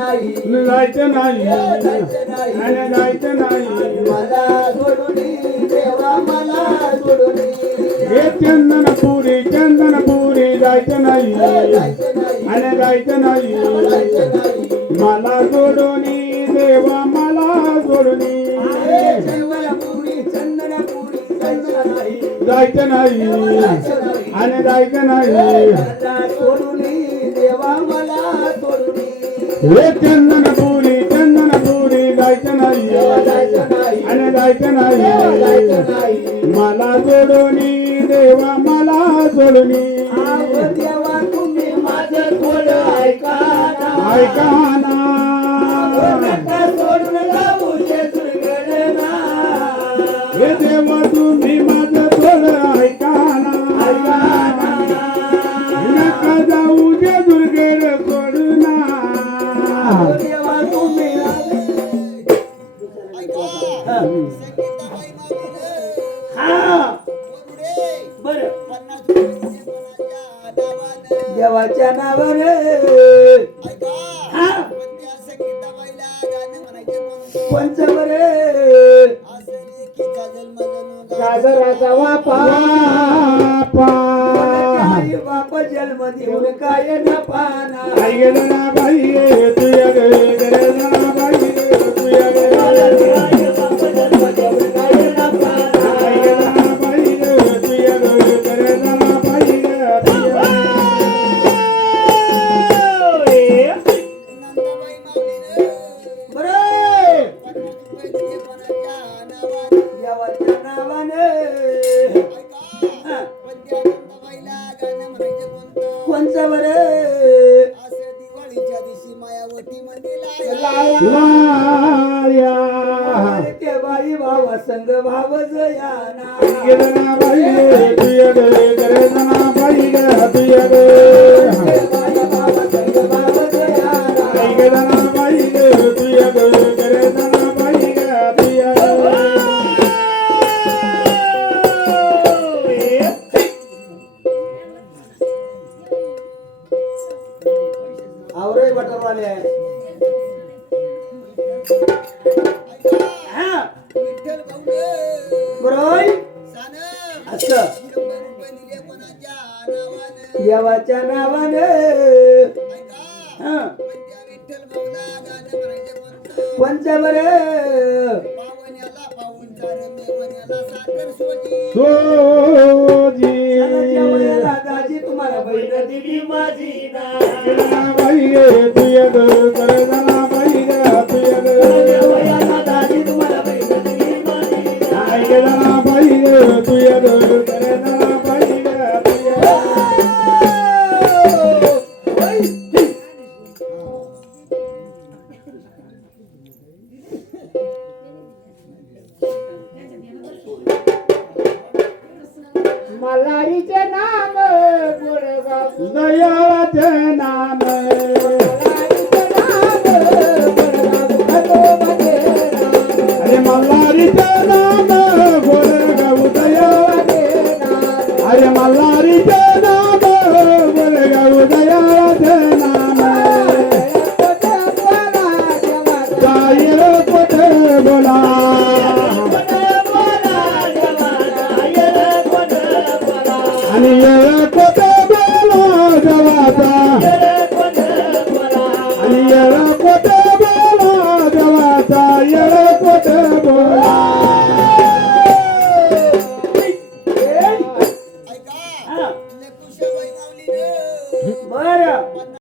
जायचं नाही आणि जायचं नाही मला सोडून देवा मला सोडून हे चंदनपुरी जायचं नाही आणि जायचं नाही मला सोडून देवा मला सोडून जायचं नाही आणि जायचं नाही सोडून देवा मला सोडून हे चंदनपुरी जायचं नाही आणि जायचं नाही मला सोडून देवा मला सोडून देवा तुम्ही माझं थोडं ऐका ना सोडून जाऊ दुर्गणना हे देवा तुम्ही माझं थोडं ऐका ना नका जाऊ दे दुर्गेर सोडूना देवा तुम्ही देवाच्या नावाने पंचवरे सागराचा बाप जन्म देऊन काय न पाना गेलं ना बाई तुझ्या गेलं ना बाई तुझ्या बाप जन्म देऊन काय न पाना गेलं ना बाई तुझ्या गेलं ना बाई देवाच्या नावाने कोणचं बरे दिवाळीच्या दिवशी मायावटी ते बाई भावा संग भाव जया गेलं ना बाई तुझ्या गेलं ना बाई तुझ्या बाई भावा संग भाव जया गेलं ना बाई तुझ्या गेलं ना बाई तुझ्या आवरे बटरवाले आहे विठ्ठल भाऊ बरोबर असं देवाच्या नावाने विठ्ठल भाऊला गाणं म्हणायचे म्हणतो कोणच्या बरे पावण्याला पाहून मेवण्याला साखर सोजी सोजी दादाजी तुम्हाला बहीण दिली माझी ना बाई तुझ्या गेलं ना बाई तुझ्या दादाजी तुम्हाला बहीण दिली माझी ना गेलं ना बाई तुझ्या गेलं ना बाई मल्हारीचे नाम गुडगाव दयाळाचे नाम अरे मल्हारीचे नाम गोरगाव दयाळाचे अरे मल्हारीचे नाम गोरगाव दयाळाचे नाम जाईल कुठे बोला आणि येळ कोटे बोला जवाचा आणि येळ कोटे बोला जवाचा येळ कोटे बोला ऐका कुशाबाई माऊली बरं